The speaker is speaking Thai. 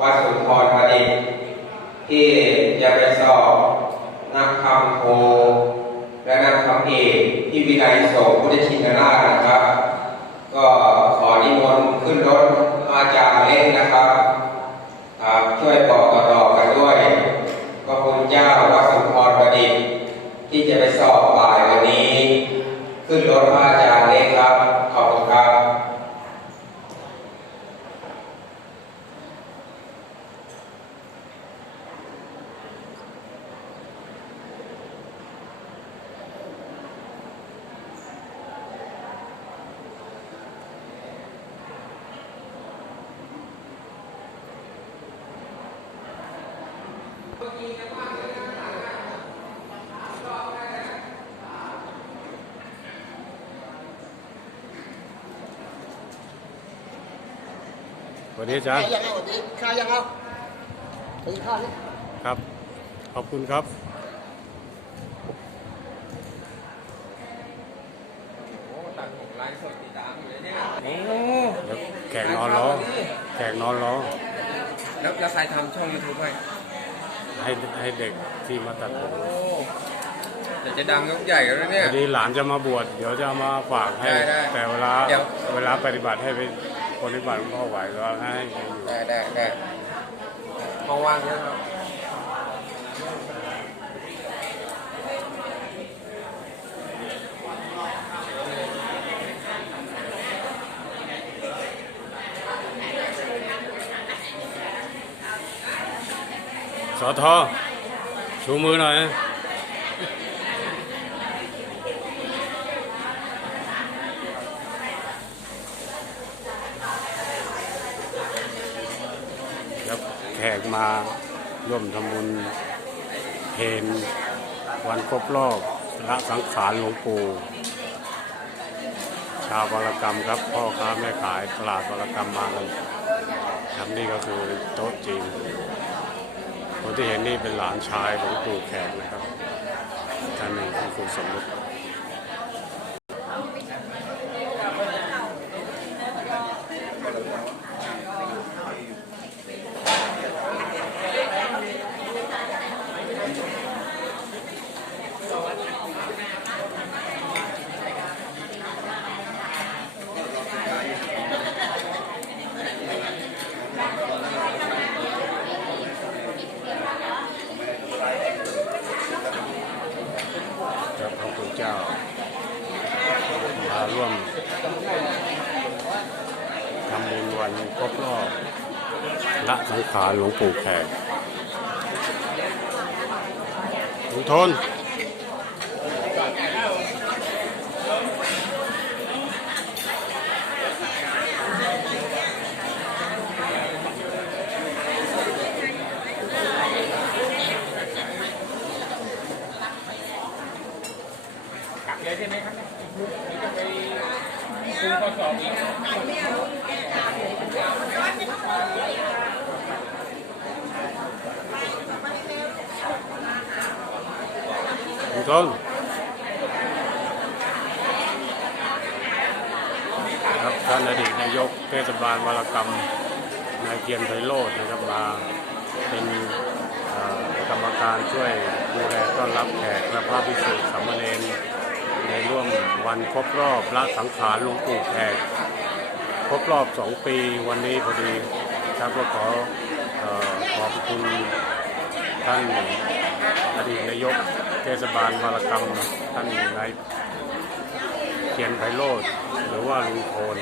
วัดสุนทรประดิษฐ์ที่จะไปสอบนักคำโทและนักคำเอกที่วิไลโสงพุทธชินราชนะครับ ก็ขอนิมนต์ขึ้นรถอาจารย์เล่นนะครับครับ ช่วยบอกกรอกันด้วยพระคุณเจ้าวัดสุนทรประดิษฐ์ที่จะไปสอบบ่ายวันนี้ ขึ้นรถพระอาจารย์เล็กครับ ขอบคุณครับ สวัสดีอาจารย์ข้ายังเอาวันนี้ข้ายังเอาไปกินข้าวนี่ครับ ขอบคุณครับตัดผมไลฟ์สดติดตามอยู่เลยเนี่ยเดี๋ยวแขกนอนรอแขกนอนรอแล้วแล้วใครทำช่องยูทูบให้ให้ให้เด็กที่มาตัดผมเดี๋ยวจะดังยกใหญ่กันแล้วเนี่ยพอดีหลานจะมาบวช เดี๋ยวจะเอามาฝากให้ ได้ได้แต่เวลา เดี๋ยว เวลาปฏิบัติให้ไป ปฏิบัติหลวงพ่อไหวก็ให้อยู่ได้ได้ได้ห้องว่างเยอะครับสอทอชูมือหน่อย นะแล้วแขกมาร่วมทำบุญเพนวันครบรอบละสังขารหลวงปู่ชาวบารกรรมครับ พ่อค้าแม่ขายตลาดบารกรรมมากันครับนี่ก็คือโต๊ะจีนคนที่เห็นนี่เป็นหลานชายของปู่แขกนะครับท่านหนึ่งคือคุณสมนึกค เจ้ามาร่วมทำบุญวันครบรอบละสังขารหลวงปู่แขกลุงทน เลยใช่ไหมครับนี่จะไปคูข้อสอบอีกลุงทนครับท่านอดีตนายกเทศบาลวรกรรมนายเกียรติไพโรจน์นะครับมาเป็นกรรมการช่วยดูแลต้อนรับแขกและพระภิกษุสามเณร วันครบรอบละสังขารหลวงปู่แขกครบรอบสองปีวันนี้พอดีครับก็ขอขอบคุณท่านอดีตนายกเทศบาลวารกรรมท่านนายเขียนไพโรธหรือว่าลุงโทน